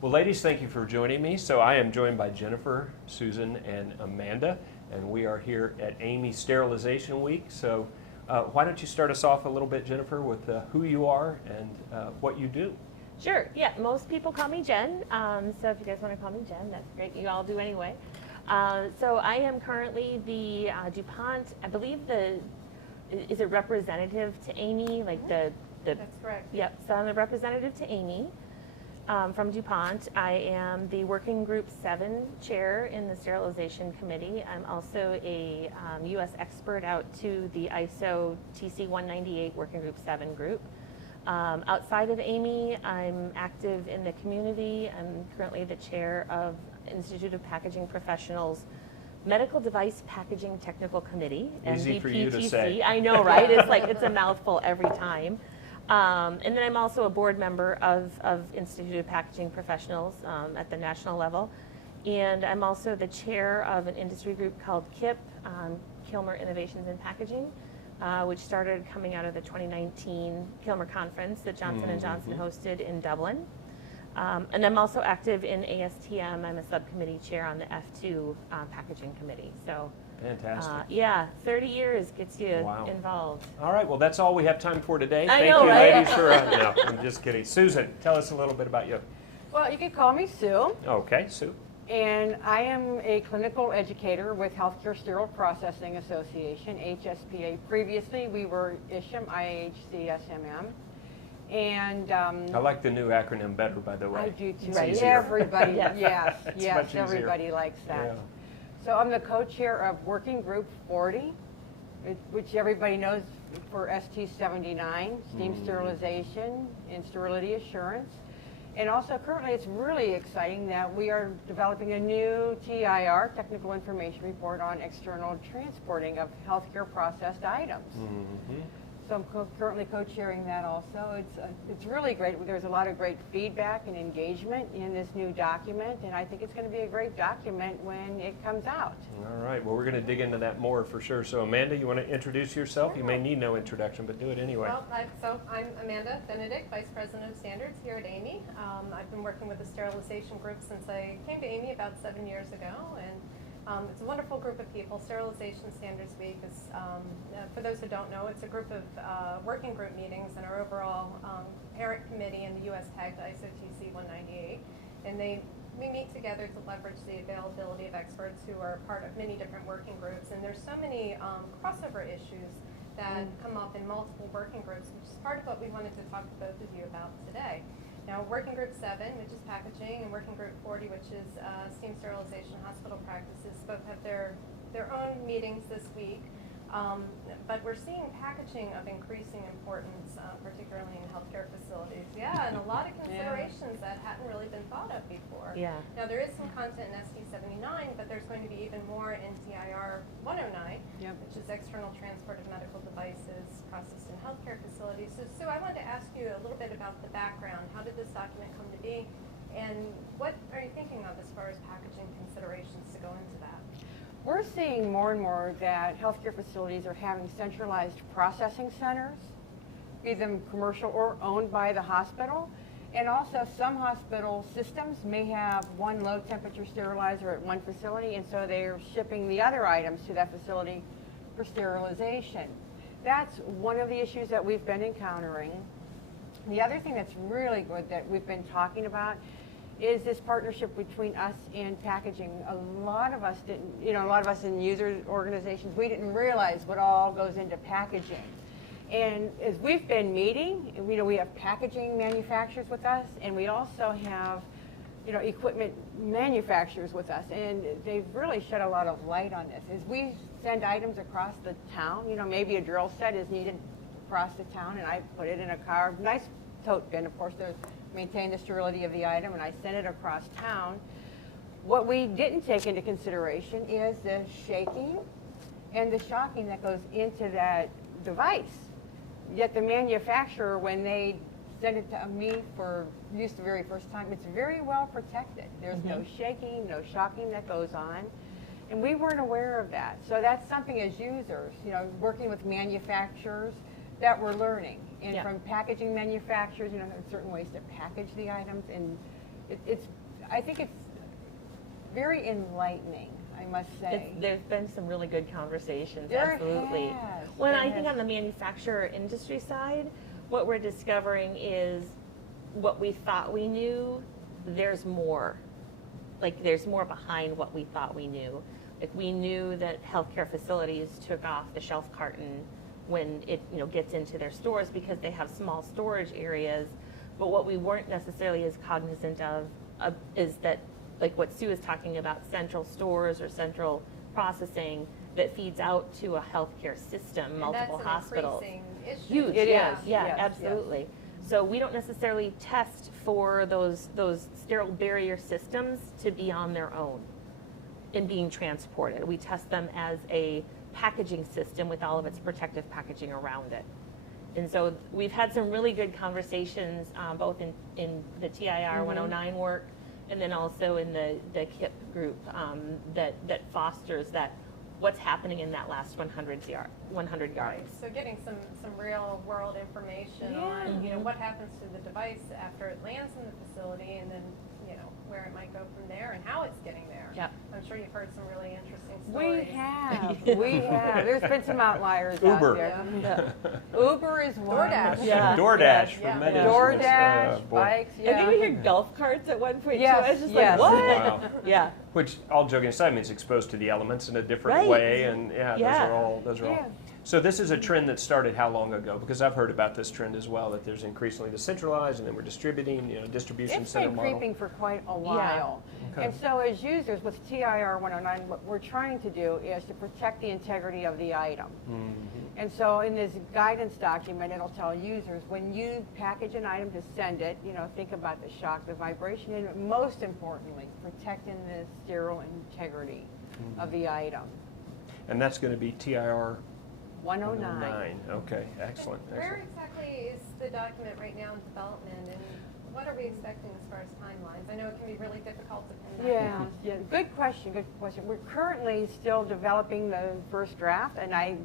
Well, ladies, thank you for joining me. So I am joined by Jennifer, Susan, and Amanda, and we are here at AAMI Sterilization Week. So why don't you start us off a little bit, Jennifer, with who you are and what you do? Sure, yeah, most people call me Jen, so if you guys want to call me Jen, that's great, you all do anyway. So I am currently the DuPont, I believe is it representative to AAMI? Like the That's correct. Yep, so I'm the representative to AAMI from DuPont. I am the Working Group 7 chair in the Sterilization Committee. I'm also a U.S. expert out to the ISO TC 198 Working Group 7 group. Outside of AAMI, I'm active in the community. I'm currently the chair of Institute of Packaging Professionals Medical Device Packaging Technical Committee. Easy for you to say. I know, right? It's like, it's a mouthful every time. And then I'm also a board member of Institute of Packaging Professionals at the national level. And I'm also the chair of an industry group called KIP, Kilmer Innovations in Packaging, which started coming out of the 2019 Kilmer Conference that Johnson & Johnson hosted in Dublin. And I'm also active in ASTM. I'm a subcommittee chair on the F2 packaging committee. So, fantastic. yeah, 30 years gets you Wow. involved. All right, well, that's all we have time for today. I Thank know, you, right? ladies, for, no, I'm just kidding. Susan, tell us a little bit about you. Well, you could call me Sue, Okay, Sue. and I am a clinical educator with Healthcare Sterile Processing Association, HSPA. Previously, we were ISHM, IHCSMM, and I like the new acronym better, by the way. I do too. It's easier. Everybody, Yes. yes, It's yes, much easier. everybody likes that. Yeah. So I'm the co-chair of Working Group 40, which everybody knows for ST79, steam sterilization and sterility assurance. And also currently it's really exciting that we are developing a new TIR, Technical Information Report, on external transporting of healthcare processed items. So I'm currently co-chairing that also. It's really great. There's a lot of great feedback and engagement in this new document, and I think it's going to be a great document when it comes out. All right, well, we're going to dig into that more for sure. So, Amanda, you want to introduce yourself? You may need no introduction, but do it anyway. Well, I'm Amanda Benedict, Vice President of Standards here at AAMI. I've been working with the sterilization group since I came to AAMI about 7 years ago, and it's a wonderful group of people. Sterilization Standards Week is, for those who don't know, it's a group of working group meetings and our overall parent committee in the U.S. tagged ISO TC 198, and we meet together to leverage the availability of experts who are part of many different working groups, and there's so many crossover issues that come up in multiple working groups, which is part of what we wanted to talk to both of you about today. Now, Working Group 7, which is packaging, and Working Group 40, which is Steam Sterilization Hospital Practices, both have their own meetings this week. But we're seeing packaging of increasing importance, particularly in healthcare facilities. Yeah, and a lot of considerations that hadn't really been thought of before. Yeah. Now, there is some content in ST79, but there's going to be even more in TIR 109, which is external transport of medical devices processed in healthcare facilities. So, Sue, I wanted to ask you a little bit about the background. How did this document come to be? And what are you thinking of as far as packaging considerations to go into that? We're seeing more and more that healthcare facilities are having centralized processing centers, be them commercial or owned by the hospital. And also some hospital systems may have one low temperature sterilizer at one facility, and so they're shipping the other items to that facility for sterilization. That's one of the issues that we've been encountering. The other thing that's really good that we've been talking about is this partnership between us and packaging. A lot of us didn't, a lot of us in user organizations, we didn't realize what all goes into packaging. And as we've been meeting, we have packaging manufacturers with us, and we also have, equipment manufacturers with us, and they've really shed a lot of light on this. As we send items across the town, maybe a drill set is needed across the town, and I put it in a car, nice tote bin, of course, to maintain the sterility of the item, and I send it across town. What we didn't take into consideration is the shaking and the shocking that goes into that device. Yet the manufacturer, when they send it to me for use the very first time, it's very well protected. There's no shaking, no shocking that goes on. And we weren't aware of that. So that's something as users, working with manufacturers, that we're learning. And from packaging manufacturers, there are certain ways to package the items. And I think it's very enlightening, I must say. There's been some really good conversations, There absolutely. has. Well, There I think has. on the manufacturer industry side, what we're discovering is what we thought we knew, there's more. Like, there's more behind what we thought we knew. Like, we knew that healthcare facilities took off the shelf carton when it, gets into their stores because they have small storage areas. But what we weren't necessarily as cognizant of is that, like what Sue is talking about, central stores or central processing that feeds out to a healthcare system, multiple hospitals. And that's an increasing issue. Huge, It yeah, is, yeah, yes, absolutely. So we don't necessarily test for those sterile barrier systems to be on their own in being transported. We test them as a packaging system with all of its protective packaging around it. And so we've had some really good conversations, both in the TIR 109 work and then also in the KIP group that fosters that what's happening in that last 100 yards. So getting some real world information on, what happens to the device after it lands in the facility and then, where it might go from there and how it's getting there. Yep. I'm sure you've heard some really interesting We stories. have. There's been some outliers Uber. out there. Yeah. Uber is one. DoorDash. Yeah. DoorDash for Yeah. many DoorDash, boy. bikes, And yeah. did you hear golf carts at one point Yes, too? I was just yes. like, what? Wow. Yeah. Which, all joking aside, means exposed to the elements in a different Right. way, and yeah, Yeah. those are all. Yeah. So this is a trend that started how long ago? Because I've heard about this trend as well, that there's increasingly the centralized, and then we're distributing, distribution It's center been model. creeping for quite a while. Okay. And so as users with TIR 109, what we're trying to do is to protect the integrity of the item. Mhm. And so in this guidance document, it'll tell users, when you package an item to send it, think about the shock, the vibration, and most importantly, protecting the sterile integrity of the item. And that's going to be TIR 109. Okay, excellent. Where exactly is the document right now in development and what are we expecting as far as timelines? I know it can be really difficult to pin that Yeah, down. yeah, good question. We're currently still developing the first draft, and I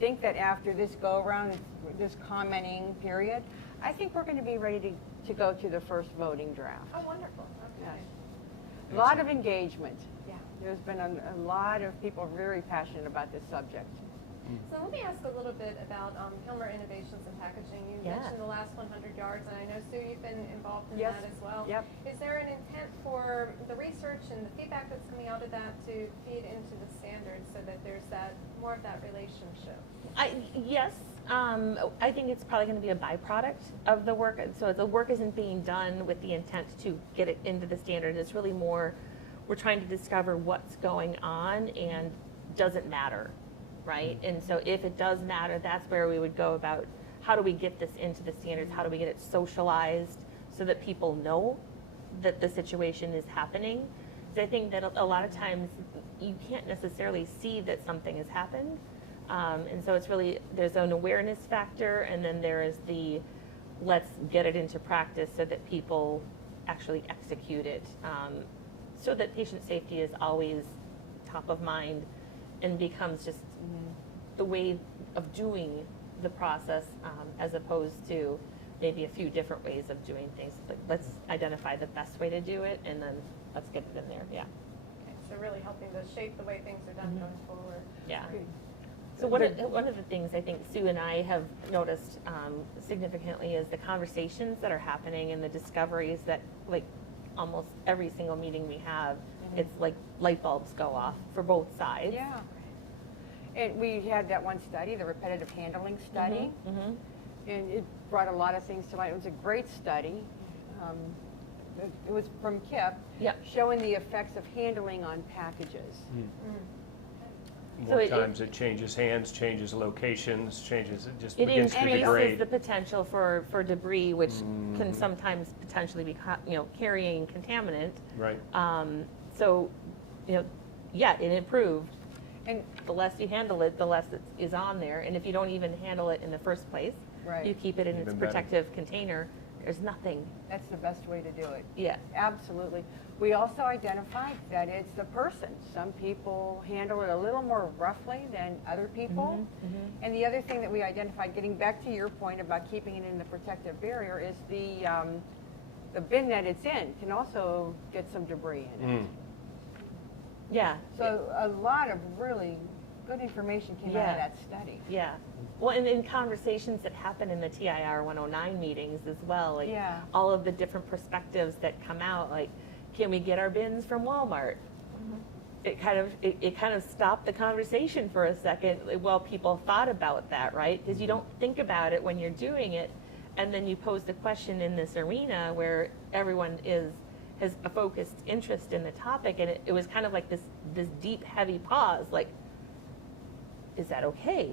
think that after this go-around, this commenting period, I think we're going to be ready to go to the first voting draft. Oh, wonderful. Okay. Yes. A lot of engagement. Yeah. There's been a lot of people very passionate about this subject. So let me ask a little bit about Hilmer Innovations in Packaging. You Yeah. mentioned the last 100 yards, and I know, Sue, you've been involved in Yes. that as well. Yep. Is there an intent for the research and the feedback that's coming out of that to feed into the standards so that there's more of that relationship? Yes, I think it's probably going to be a byproduct of the work. So the work isn't being done with the intent to get it into the standard. It's really more, we're trying to discover what's going on and does it matter, right? And so if it does matter, that's where we would go about how do we get this into the standards? How do we get it socialized so that people know that the situation is happening? Because I think that a lot of times you can't necessarily see that something has happened. And so it's really, there's an awareness factor, and then there is the let's get it into practice so that people actually execute it, so that patient safety is always top of mind and becomes just the way of doing the process, as opposed to maybe a few different ways of doing things. Like, let's identify the best way to do it, and then let's get it in there. Yeah. Okay, so really helping to shape the way things are done going forward. Yeah. Good. So one of the things I think Sue and I have noticed significantly is the conversations that are happening and the discoveries that, like, almost every single meeting we have, it's like light bulbs go off for both sides. Yeah. And we had that one study, the repetitive handling study, Mm-hmm. and it brought a lot of things to light. It was a great study. It was from KIP, Yep. showing the effects of handling on packages. More So times it changes hands, changes locations, changes, it just It begins to increases degrade. the potential for debris, which can sometimes potentially be, carrying contaminant. Right. So, yeah, it improved. And The less you handle it, the less it is on there. And if you don't even handle it in the first place, Right. you keep it in its Even better. protective container, there's nothing. that's the best way to do it. Yeah. Absolutely. We also identified that it's the person. Some people handle it a little more roughly than other people. And the other thing that we identified, getting back to your point about keeping it in the protective barrier, is the the bin that it's in can also get some debris in it. Yeah. So a lot of really good information came out Yeah. of that study. Yeah. Well, and in conversations that happen in the TIR 109 meetings as well, like Yeah. all of the different perspectives that come out, like, can we get our bins from Walmart? It kind of stopped the conversation for a second while people thought about that, right? Because you don't think about it when you're doing it, and then you pose the question in this arena where everyone has a focused interest in the topic, and it was kind of like this deep, heavy pause, like, is that okay?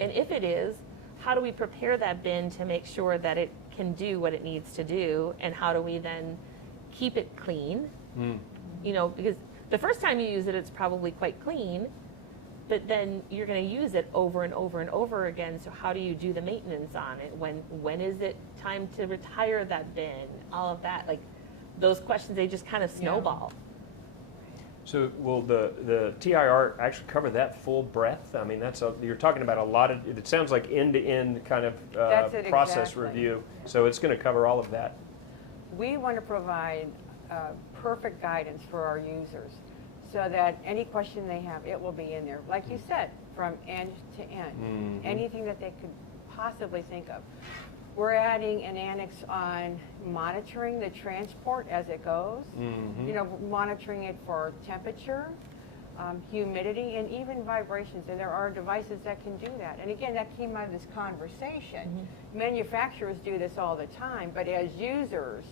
And if it is, how do we prepare that bin to make sure that it can do what it needs to do, and how do we then keep it clean? You know, because the first time you use it, it's probably quite clean, but then you're going to use it over and over and over again. So how do you do the maintenance on it? When is it time to retire that bin? All of that, like those questions, they just kind of snowball. So will the TIR actually cover that full breadth? I mean, you're talking about a lot of, it sounds like end-to-end kind of That's it, process exactly. review. So it's going to cover all of that. We want to provide perfect guidance for our users so that any question they have, it will be in there. Like you said, from end to end, anything that they could possibly think of. We're adding an annex on monitoring the transport as it goes, you know, monitoring it for temperature, humidity, and even vibrations. And there are devices that can do that. And again, that came out of this conversation. Manufacturers do this all the time, but as users,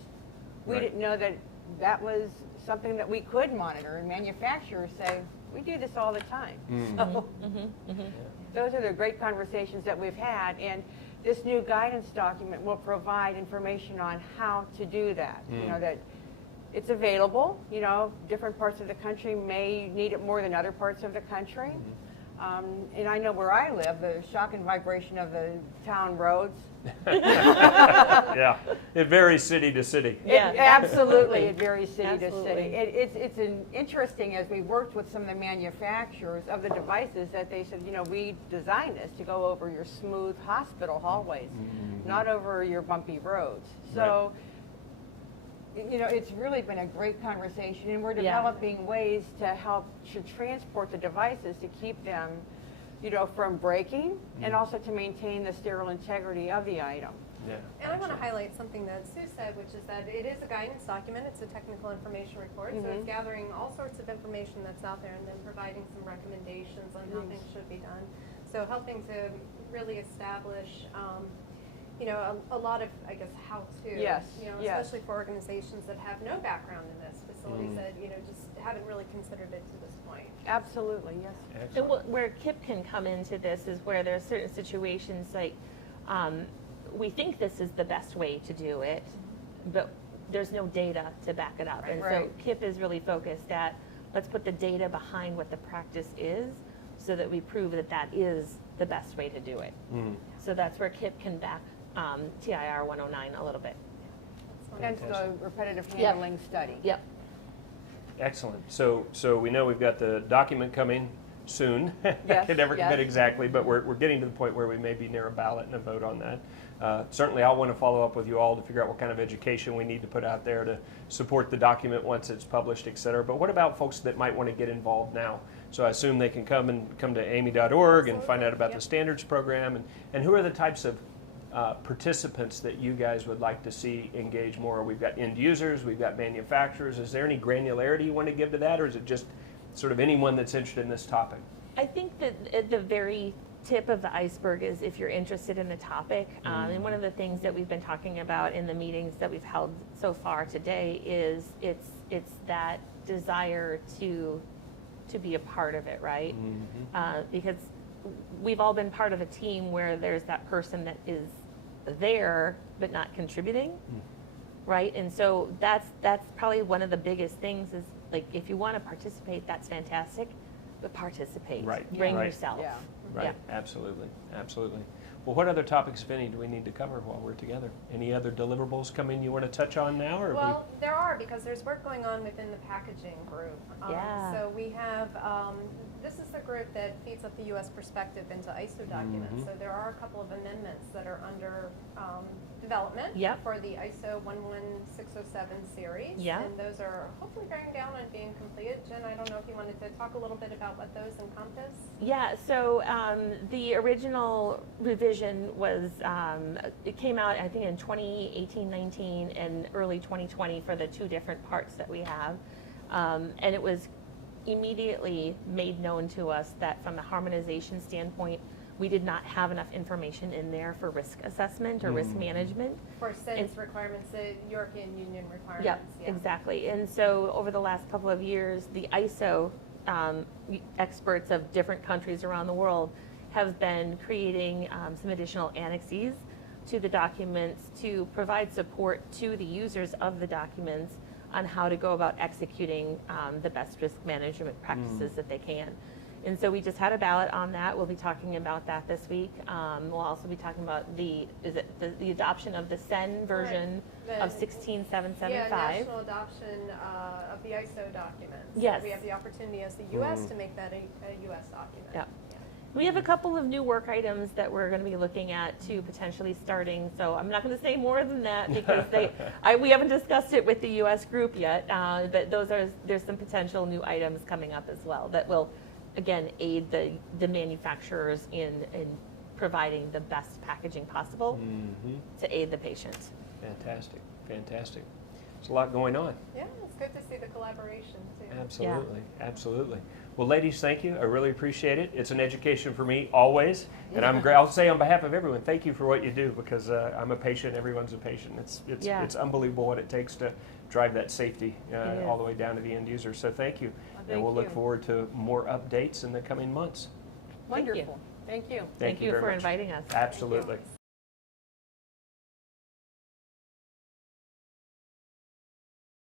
we didn't know that that was something that we could monitor. And manufacturers say, we do this all the time. So those are the great conversations that we've had. And this new guidance document will provide information on how to do that. You know, that it's available. You know, different parts of the country may need it more than other parts of the country. And I know where I live, the shock and vibration of the town roads. Yeah, it varies city to city. Absolutely, it varies city to Absolutely. city. It's interesting as we worked with some of the manufacturers of the devices that they said, you know, we designed this to go over your smooth hospital hallways, not over your bumpy roads. So, you know, it's really been a great conversation, and we're developing ways to help to transport the devices to keep them, you know, from breaking, and also to maintain the sterile integrity of the item. Yeah. And I want to highlight something that Sue said, which is that it is a guidance document. It's a technical information report, so it's gathering all sorts of information that's out there and then providing some recommendations on how things should be done. So helping to really establish, you know, a lot of, I guess, how-to. Yes, You know, yes. especially for organizations that have no background in this, facilities that, you know, just haven't really considered it to this point. Absolutely, yes. And where KIP can come into this is where there are certain situations like we think this is the best way to do it, but there's no data to back it up. And so KIP is really focused at, let's put the data behind what the practice is so that we prove that that is the best way to do it. So that's where KIP can back TIR 109 a little bit. Hence the repetitive handling study. Yep. Excellent. So we know we've got the document coming soon. I can never commit exactly, but we're getting to the point where we may be near a ballot and a vote on that. Certainly I'll want to follow up with you all to figure out what kind of education we need to put out there to support the document once it's published, et cetera. But what about folks that might want to get involved now? So I assume they can come to AAMI.org and find out about the standards program. And who are the types of participants that you guys would like to see engage more? We've got end users, we've got manufacturers. Is there any granularity you want to give to that, or is it just sort of anyone that's interested in this topic? I think that at the very tip of the iceberg is if you're interested in the topic. And one of the things that we've been talking about in the meetings that we've held so far today is it's that desire to be a part of it, right? Because we've all been part of a team where there's that person that is there but not contributing, right? And so that's probably one of the biggest things is, like, if you want to participate, that's fantastic, but participate. Right. Bring Right. yourself. Yeah. Right, Yeah. absolutely, absolutely. Well, what other topics, if any, do we need to cover while we're together? Any other deliverables coming you want to touch on now? Or Well, there are, because there's work going on within the packaging group. Yeah. So we have, this is the group that feeds up the U.S. perspective into ISO documents. Mhm. So there are a couple of amendments that are under development Yep. for the ISO 11607 series. Yeah. And those are hopefully bearing down on being completed. Jen, I don't know if you wanted to talk a little bit about what those encompass? Yeah, so the original revision was, it came out, I think, in 2018-19 and early 2020 for the two different parts that we have. And it was immediately made known to us that from a harmonization standpoint, we did not have enough information in there for risk assessment or risk management. For SENS requirements, the European Union requirements. Yep, yeah. exactly. And so over the last couple of years, the ISO experts of different countries around the world have been creating some additional annexes to the documents to provide support to the users of the documents on how to go about executing the best risk management practices that they can. And so we just had a ballot on that. We'll be talking about that this week. We'll also be talking about the adoption of the SEN version of 16775. Yeah, national adoption of the ISO documents. Yes. We have the opportunity as the U.S. to make that a U.S. document. Yep. We have a couple of new work items that we're going to be looking at to potentially starting. So I'm not going to say more than that because we haven't discussed it with the U.S. group yet. But there's some potential new items coming up as well that will, again, aid the manufacturers in providing the best packaging possible to aid the patient. Fantastic, fantastic. There's a lot going on. Yeah, it's good to see the collaboration too. Absolutely, absolutely. Well, ladies, thank you. I really appreciate it. It's an education for me always, and I'll say on behalf of everyone, thank you for what you do because I'm a patient. Everyone's a patient. It's unbelievable what it takes to drive that safety all the way down to the end user. So thank you, and we'll look forward to more updates in the coming months. Wonderful. Thank you. Thank you very for much. inviting us. Absolutely.